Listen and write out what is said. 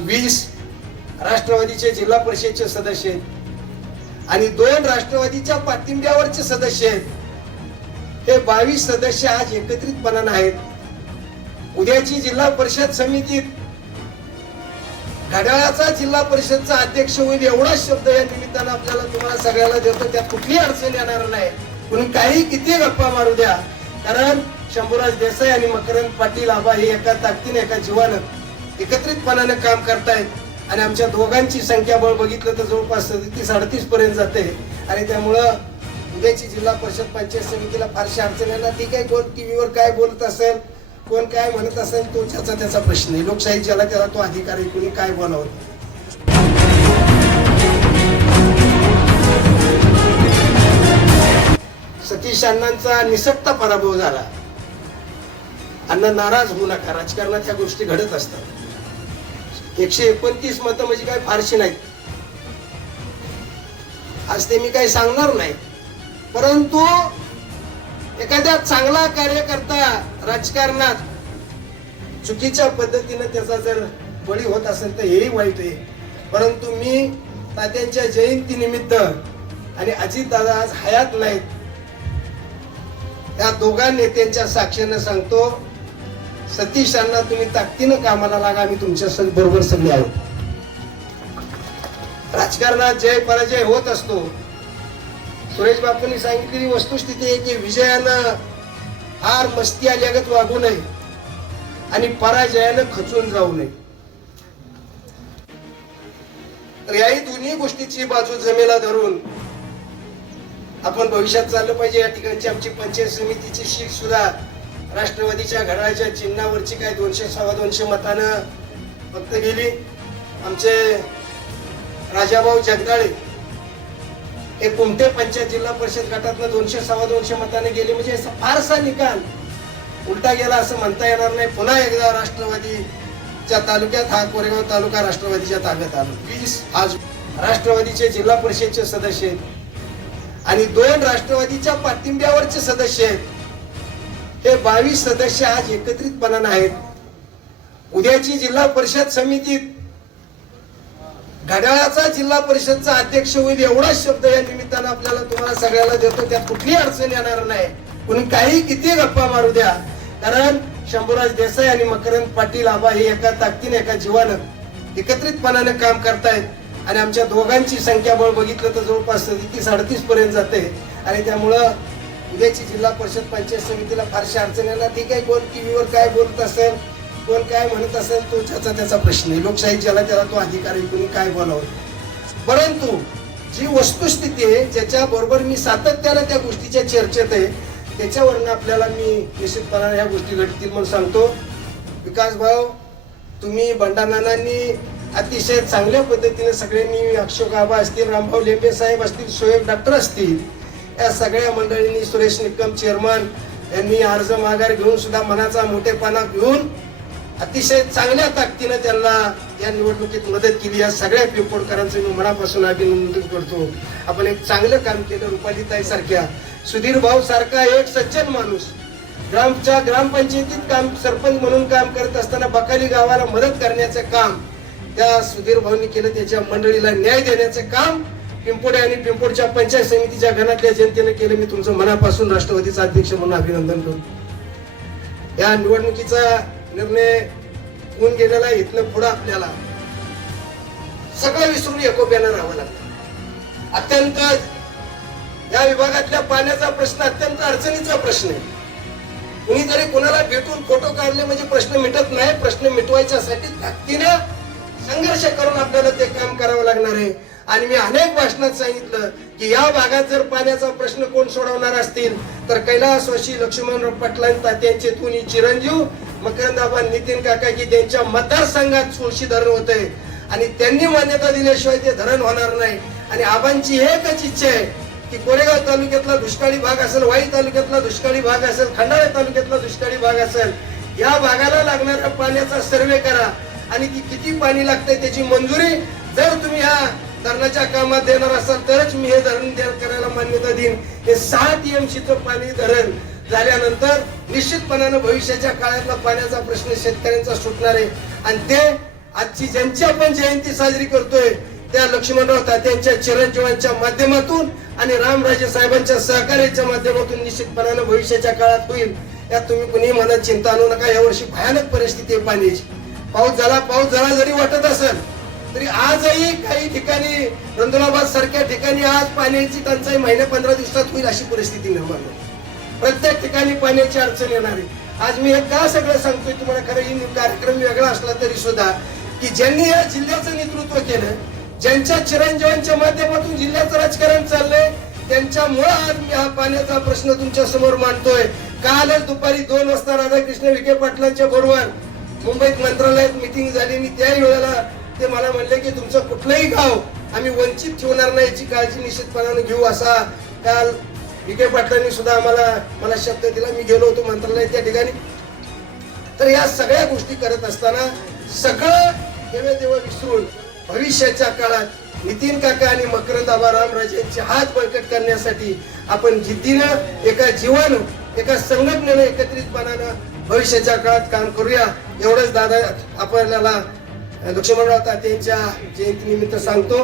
20 राष्ट्रवादीचे जिल्हा परिषदचे सदस्य आहेत आणि 2 राष्ट्रवादीच्या पाठिंब्यावरचे सदस्य आहेत। हे 22 सदस्य आज एकत्रितपणाने आहेत। उद्याची जिल्हा परिषद समितीत घड्याळाचा जिल्हा परिषदचा अध्यक्ष होईल एवढा शब्द या निमित्तानं आपल्याला तुम्हाला सगळ्याला देतो। त्यात कुठली अडचण येणार नाही। कोणी काही किती गप्पा मारू द्या, कारण शंभूराज देसाई आणि मकरंद पाटील आबा हे एका ताकदीने एका जीवानं एकत्रितपणाने काम करतायत आणि आमच्या दोघांची संख्याबळ बघितलं तर जवळपास 37-38 पर्यंत जाते आणि त्यामुळं उद्याची जिल्हा परिषद पंचायत समितीला फारशी अडचण येणार। ठीक आहे, कोण टीव्हीवर काय बोलत असेल, कोण काय म्हणत असेल, तो त्याचा प्रश्न आहे। लोकशाही ज्याला त्याला तो अधिकार आहे, कोणी काय बोलावं। सतीश अण्णांचा निसटता पराभव झाला। अण्णा नाराज होऊ नका, राजकारणात ह्या गोष्टी घडत असतात। 129 मतं म्हणजे काय फारशी नाहीत। आज ते मी काही सांगणार नाही, परंतु एखाद्या चांगला कार्यकर्ता राजकारणात चुकीच्या पद्धतीने त्याचा जर बळी होत असेल तर हेही वाईट आहे। परंतु मी तात्यांच्या जयंती निमित्त आणि अजितदादा आज हयात नाहीत, या दोघां नेत्यांच्या साक्षीने सांगतो, सतीश अण्णा तुम्ही ताकदीनं कामाला लागा, आम्ही तुमच्या बरोबर सगळे आहोत। राजकारणात जय पराजय होत असतो। सुरेश बापूंनी सांगितलेली वस्तुस्थिती आहे की विजयानं हार मस्ती आल्यागत वागू नये आणि पराजयानं खचून जाऊ नये। तर याही दोन्ही गोष्टीची बाजू जमेला धरून आपण भविष्यात चाललं पाहिजे। या ठिकाणची आमची पंचायत समितीची शीट सुद्धा राष्ट्रवादीच्या घड्याळाच्या चिन्हावरची काय 200-250 मतानं फक्त गेली। आमचे राजाभाऊ जगदाळे हे कुमटे पंचायत जिल्हा परिषद गटातनं 200-250 मताने गेले, म्हणजे फारसा निकाल उलटा गेला असं म्हणता येणार नाही। पुन्हा एकदा राष्ट्रवादीच्या तालुक्यात हा कोरेगाव तालुका राष्ट्रवादीच्या ताब्यात आला। 20 आज राष्ट्रवादीचे जिल्हा परिषदचे सदस्य आहेत आणि 2 राष्ट्रवादीच्या पाठिंब्यावरचे सदस्य आहेत। हे 22 सदस्य आज एकत्रितपणाने आहेत। उद्याची जिल्हा परिषद समितीत घड्याळाचा जिल्हा परिषदचा अध्यक्ष होईल एवढा शब्द या निमित्तानं आपल्याला तुम्हाला सगळ्याला देतो। त्यात कुठली अडचण येणार नाही। कोणी काही किती गप्पा मारू द्या, कारण शंभूराज देसाई आणि मकरंद पाटील आबा हे एका ताकदीने एका जीवानं एकत्रितपणाने काम करतायत आणि आमच्या दोघांची संख्याबळ बघितलं तर जवळपास 37-38 पर्यंत जाते आणि त्यामुळं उद्याची जिल्हा परिषद पंचायत समितीला फारशी अडचण येणार। ठीक आहे, कोण टीव्हीवर काय बोलत असेल, कोण काय म्हणत असेल, तो त्याचा प्रश्न आहे। लोकशाही ज्याला त्याला तो अधिकार आहे, कोणी काय बोलावं। परंतु जी वस्तुस्थिती आहे, ज्याच्या बरोबर मी सातत्याने त्या गोष्टीच्या चर्चेत आहे, त्याच्यावरनं आपल्याला मी निश्चितपणाने ह्या गोष्टी घडतील म्हणून सांगतो। विकास भाऊ, तुम्ही बंडानानांनी अतिशय चांगल्या पद्धतीने सगळ्यांनी, अशोक आबा असतील, रामभाऊ लेंबे साहेब असतील, शोएब डॉक्टर असतील, या सगळ्या मंडळींनी, सुरेश निकम चेअरमन यांनी अर्ज माघार घेऊन सुद्धा मनाचा मोठेपणा घेऊन अतिशय चांगल्या ताकदीने त्यांना या निवडणुकीत मदत केली। या सगळ्या पिंपोडकरांचं मी मनापासून अभिनंदन करतो। आपण एक चांगलं काम केलं। रुपालीताई सारख्या, सुधीर भाऊ सारखा एक सज्जन माणूस ग्रामपंचायतीत काम सरपंच म्हणून काम करत असताना बकाली गावाला मदत करण्याचं काम त्या सुधीर भाऊंनी केलं। त्याच्या मंडळीला न्याय देण्याचं काम पिंपोडे आणि पिंपोडच्या पंचायत समितीच्या घरातल्या जनतेने केलं। मी तुमचं मनापासून राष्ट्रवादीचा अध्यक्ष म्हणून अभिनंदन करतो। या निवडणुकीचा निर्णय होऊन गेलेला, इथनं पुढे आपल्याला सगळं विसरून एकोप्यानं राहावं लागतं। अत्यंत या विभागातल्या पाण्याचा प्रश्न अत्यंत अडचणीचा प्रश्न आहे। कुणीतरी कोणाला भेटून फोटो काढले म्हणजे प्रश्न मिटत नाही। प्रश्न मिटवायच्यासाठी ताकदीने संघर्ष करून आपल्याला ते काम करावं लागणार आहे। आणि मी अनेक भाषणात सांगितलं की या भागात जर पाण्याचा प्रश्न कोण सोडवणार असतील तर कैलासवासी लक्ष्मणराव पाटलां तात्यांचे तुनी चिरंजीव मकरंदाबा नितीन काका की त्यांच्या मतदारसंघात सुळशी धरण होते आणि त्यांनी मान्यता दिल्याशिवाय ते धरण होणार नाही। आणि आबांची एकच इच्छा आहे की कोरेगाव तालुक्यातला दुष्काळी भाग असेल, वाई तालुक्यातला दुष्काळी भाग असेल, खंडाळा तालुक्यातला दुष्काळी भाग असेल, या भागाला लागणाऱ्या पाण्याचा सर्वे करा आणि ती किती पाणी लागतंय त्याची मंजुरी जर तुम्ही ह्या धरणाच्या कामात देणार असाल तरच मी हे धरण करायला मान्यता देईन। हे 6 TMCचं पाणी धरण झाल्यानंतर निश्चितपणाने भविष्याच्या काळातला पाण्याचा प्रश्न शेतकऱ्यांचा सुटणार आहे आणि ते आजची ज्यांची आपण जयंती साजरी करतोय त्या लक्ष्मणराव तात्यांच्या चिरंजीवांच्या माध्यमातून आणि रामराजे साहेबांच्या सहकार्याच्या माध्यमातून निश्चितपणाने भविष्याच्या काळात होईल. यात तुम्ही कुणी मनात चिंता आणू नका. यावर्षी भयानक परिस्थिती आहे पाण्याची. पाऊस झाला जरी वाटत असेल तरी आजही काही ठिकाणी रंधुलाबाद सारख्या ठिकाणी आज पाण्याची टंचाई महिन्या 15 दिवसात होईल अशी परिस्थिती निर्माण होईल. प्रत्येक ठिकाणी पाण्याची अडचण येणार आहे. आज मी हे का सगळं सांगतोय तुम्हाला, खरं ही कार्यक्रम वेगळा असला तरी सुद्धा की ज्यांनी या जिल्ह्याचं नेतृत्व केलं, ज्यांच्या चिरंजीवांच्या माध्यमातून जिल्ह्याचं राजकारण चाललंय, त्यांच्यामुळे आज मी हा पाण्याचा प्रश्न तुमच्या समोर मांडतोय. कालच दुपारी 2 वाजता राधाकृष्ण विखे पाटलांच्या बरोबर मुंबईत मंत्रालयात मिटिंग झाली आणि त्याही वेळेला ते मला म्हणले की तुमचं कुठलंही गाव आम्ही वंचित ठेवणार नाही, याची काळजी निश्चितपणाने घेऊ. असा काल विखे पाटलांनी सुद्धा मला शब्द दिला. मी गेलो होतो मंत्रालयात त्या ठिकाणी. तर या सगळ्या गोष्टी करत असताना सगळं देव विसरून भविष्याच्या काळात नितीन काका आणि मकरंद आबा रामराजेंचे हात बळकट करण्यासाठी आपण जिद्दीनं एका जीवानं एका संघटनेनं एकत्रितपणानं भविष्याच्या काळात काम करूया. एवढंच दादा आपल्याला लक्ष्मणराव तात्यांच्या जयंती निमित्त सांगतो.